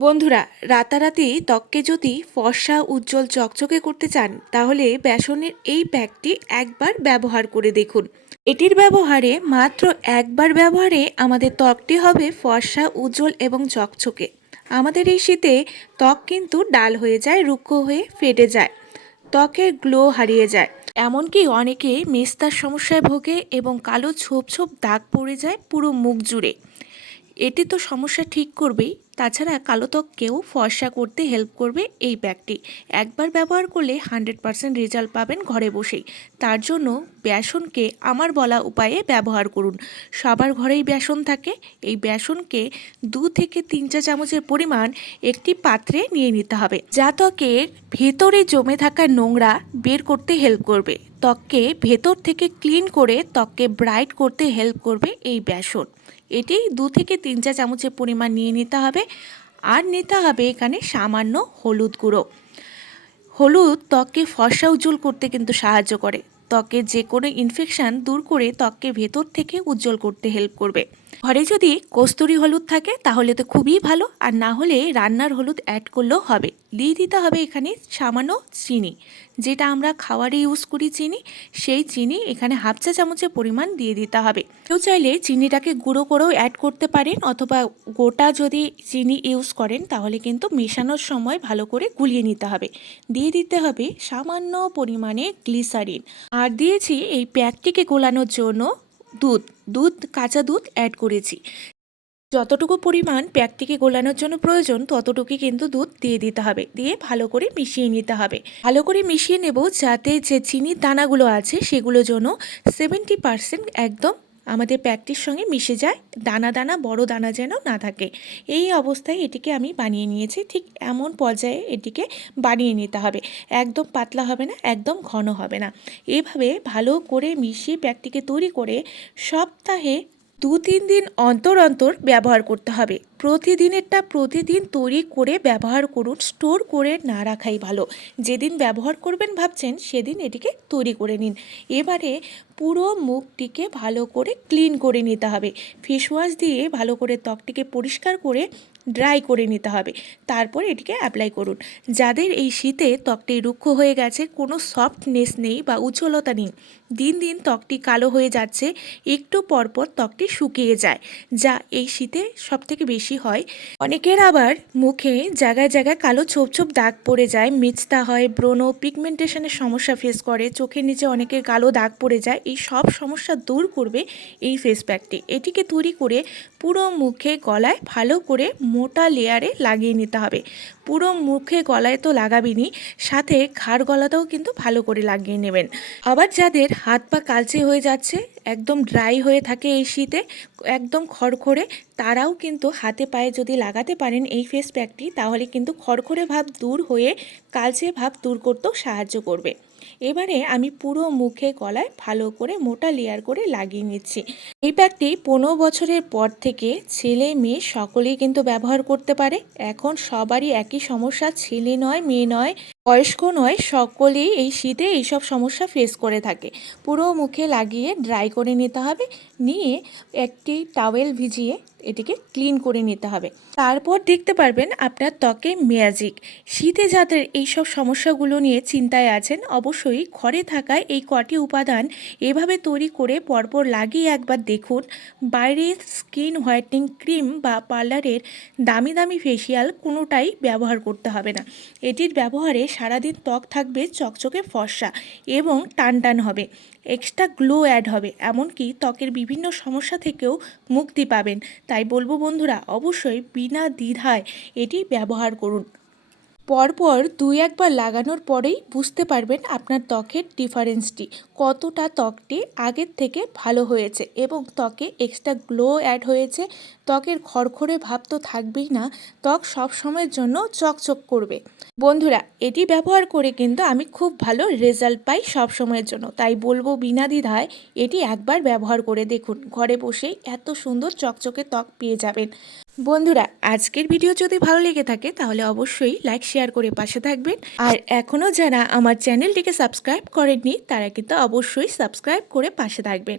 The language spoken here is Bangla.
বন্ধুরা, রাতারাতি ত্বককে যদি ফর্সা, উজ্জ্বল, চকচকে করতে চান, তাহলে বেসনের এই প্যাকটি একবার ব্যবহার করে দেখুন। এটির ব্যবহারে মাত্র একবার ব্যবহারে আমাদের ত্বকটি হবে ফর্সা, উজ্জ্বল এবং চকচকে। আমাদের এই শীতে ত্বক কিন্তু ডাল হয়ে যায়, রুক্ষ হয়ে ফেটে যায় ত্বকের গ্লো হারিয়ে যায়। এমনকি অনেকে মেস্তার সমস্যায় ভোগে এবং কালো ছোপ ছোপ দাগ পড়ে যায় পুরো মুখ জুড়ে। এটি তো সমস্যা ঠিক করবেই। তাছাড়া কালো ত্বককেও ফর্সা করতে হেল্প করবে এই ব্যাগটি। একবার ব্যবহার করলে হান্ড্রেড পারসেন্ট রেজাল্ট পাবেন ঘরে বসেই। তার জন্য বেসনকে আমার বলা উপায়ে ব্যবহার করুন। সবার ঘরেই বেসন থাকে। এই বেসনকে দু থেকে তিন চা চামচের পরিমাণ একটি পাত্রে নিয়ে নিতে হবে। যা ত্বকের ভেতরে জমে থাকা নোংরা বের করতে হেল্প করবে। ত্বককে ভেতর থেকে ক্লিন করে ত্বককে ব্রাইট করতে হেল্প করবে এই বেসন। এটি দু থেকে তিন চা চামচের পরিমাণ নিয়ে নিতে হবে আর নিতে হবে এখানে সামান্য হলুদ গুঁড়ো। হলুদ ত্বককে ফর্সা উজ্জ্বল করতে কিন্তু সাহায্য করে। ত্বকে যে কোনো ইনফেকশান দূর করে ত্বককে ভেতর থেকে উজ্জ্বল করতে হেল্প করবে। ঘরে যদি কস্তুরি হলুদ থাকে, তাহলে তো খুবই ভালো। আর না হলে রান্নার হলুদ অ্যাড করলেও হবে। দিয়ে দিতে হবে এখানে সামান্য চিনি। যেটা আমরা খাওয়ারে ইউজ করি চিনি, সেই চিনি এখানে হাফ চা চামচের পরিমাণ দিয়ে দিতে হবে। কেউ চাইলে চিনিটাকে গুঁড়ো করেও অ্যাড করতে পারেন, অথবা গোটা যদি চিনি ইউজ করেন, তাহলে কিন্তু মেশানোর সময় ভালো করে গুলিয়ে নিতে হবে। দিয়ে দিতে হবে সামান্য পরিমাণে গ্লিসারিন আর দিয়েছি এই প্যাকটিকে গোলানোর জন্য দুধ দুধ, কাঁচা দুধ অ্যাড করেছি। যতটুকু পরিমাণ প্যাকটিকে গোলানোর জন্য প্রয়োজন, ততটুকুই কিন্তু দুধ দিয়ে দিতে হবে। দিয়ে ভালো করে মিশিয়ে নিতে হবে। ভালো করে মিশিয়ে নেব যাতে যে চিনির দানাগুলো আছে, সেগুলো যেন সেভেন্টি পারসেন্ট একদম আমাদের প্যাকটির সঙ্গে মিশে যায়। দানা দানা, বড় দানা যেন না থাকে। এই অবস্থায় এটিকে আমি বানিয়ে নিয়েছি। ঠিক এমন পর্যায়ে এটিকে বানিয়ে নিতে হবে। একদম পাতলা হবে না, একদম ঘন হবে না। এভাবে ভালো করে মিশিয়ে প্যাকটিকে তৈরি করে সপ্তাহে দু তিন দিন অন্তর অন্তর ব্যবহার করতে হবে। প্রতিদিনেরটা প্রতিদিন তৈরি করে ব্যবহার করুন, স্টোর করে না রাখাই ভালো। যেদিন ব্যবহার করবেন ভাবছেন, সেদিন এটিকে তৈরি করে নিন। এবারে পুরো মুখটিকে ভালো করে ক্লিন করে নিতে হবে। ফেস ওয়াশ দিয়ে ভালো করে ত্বকটিকে পরিষ্কার করে ড্রাই করে নিতে হবে। তারপর এটিকে অ্যাপ্লাই করুন। যাদের এই শীতে ত্বকটি রুক্ষ হয়ে গেছে, কোনো সফটনেস নেই বা উজ্জ্বলতা নেই, দিন দিন ত্বকটি কালো হয়ে যাচ্ছে, একটু পরপর ত্বকটি শুকিয়ে যায়, যা এই শীতে সবথেকে বেশি হয়। অনেকের আবার মুখে জায়গায় জায়গায় কালো ছোপ ছোপ দাগ পড়ে যায়, মিচতা হয়, ব্রণ পিগমেন্টেশনের সমস্যা ফেস করে, চোখের নিচে অনেকের কালো দাগ পড়ে যায়। এই সব সমস্যা দূর করবে এই ফেস প্যাকটি এটিকে তৈরি করে পুরো মুখে গলায় ভালো করে মোটা লেয়ারে লাগিয়ে নিতে হবে। পুরো মুখে গলায় তো লাগাবেনই, সাথে ঘাড় গলাতেও কিন্তু ভালো করে লাগিয়ে নেবেন। আবার যাদের হাত পা কালচে হয়ে যাচ্ছে, একদম ড্রাই হয়ে থাকে এই শীতে, একদম খড়খড়ে তারাও কিন্তু হাতে পায়ে যদি লাগাতে পারেন এই ফেস প্যাকটি তাহলে কিন্তু খড়খড়ে ভাব দূর হয়ে কালচে ভাব দূর করতেও সাহায্য করবে। এবারে আমি পুরো মুখে গলায় ভালো করে মোটা লেয়ার করে লাগিয়ে নিচ্ছি। এই প্যাকটি পনেরো বছরের পর থেকে ছেলে মেয়ে সকলেই কিন্তু ব্যবহার করতে পারে। এখন সবারই একই সমস্যা, ছেলে নয়, মেয়ে নয়। বয়স্ক নয়, সকলেই এই শীতে এইসব সমস্যা ফেস করে থাকে। পুরো মুখে লাগিয়ে ড্রাই করে নিতে হবে, নিয়ে একটি টাওয়েল ভিজিয়ে এটিকে ক্লিন করে নিতে হবে। তারপর দেখতে পারবেন আপনার ত্বকে ম্যাজিক শীতে যাদের এইসব সমস্যাগুলো নিয়ে চিন্তায় আছেন, অবশ্যই ঘরে থাকা এই কটি উপাদান এভাবে তৈরি করে পরপর লাগিয়ে একবার দেখুন। বাইরে স্কিন হোয়াইটনিং ক্রিম বা পার্লারের দামি দামি ফেসিয়াল কোনোটাই ব্যবহার করতে হবে না। এটির ব্যবহারে সারাদিন ত্বক থাকবে, চকচকে ফর্সা এবং টান টান হবে। এক্সট্রা গ্লো অ্যাড হবে, এমনকি ত্বকের বিভিন্ন সমস্যা থেকেও মুক্তি পাবেন। তাই বলব বন্ধুরা, অবশ্যই বিনা দ্বিধায় এটি ব্যবহার করুন। পরপর দুই একবার লাগানোর পরেই বুঝতে পারবেন আপনার ত্বকের ডিফারেন্সটি কতটা ত্বকটি আগের থেকে ভালো হয়েছে এবং ত্বকে এক্সট্রা গ্লো অ্যাড হয়েছে। ত্বকের খড়খড়ে ভাব তো থাকবেই না, ত্বক সব সময়ের জন্য চকচক করবে। বন্ধুরা, এটি ব্যবহার করে কিন্তু আমি খুব ভালো রেজাল্ট পাই সব সময়ের জন্য। তাই বলব বিনা দ্বিধায় এটি একবার ব্যবহার করে দেখুন। ঘরে বসেই এত সুন্দর চকচকে ত্বক পেয়ে যাবেন। বন্ধুরা, আজকের ভিডিও যদি ভালো লেগে থাকে, তাহলে অবশ্যই লাইক শেয়ার করে পাশে থাকবেন। আর এখনও যারা আমার চ্যানেলটিকে সাবস্ক্রাইব করেননি, তারা কিন্তু অবশ্যই সাবস্ক্রাইব করে পাশে থাকবেন।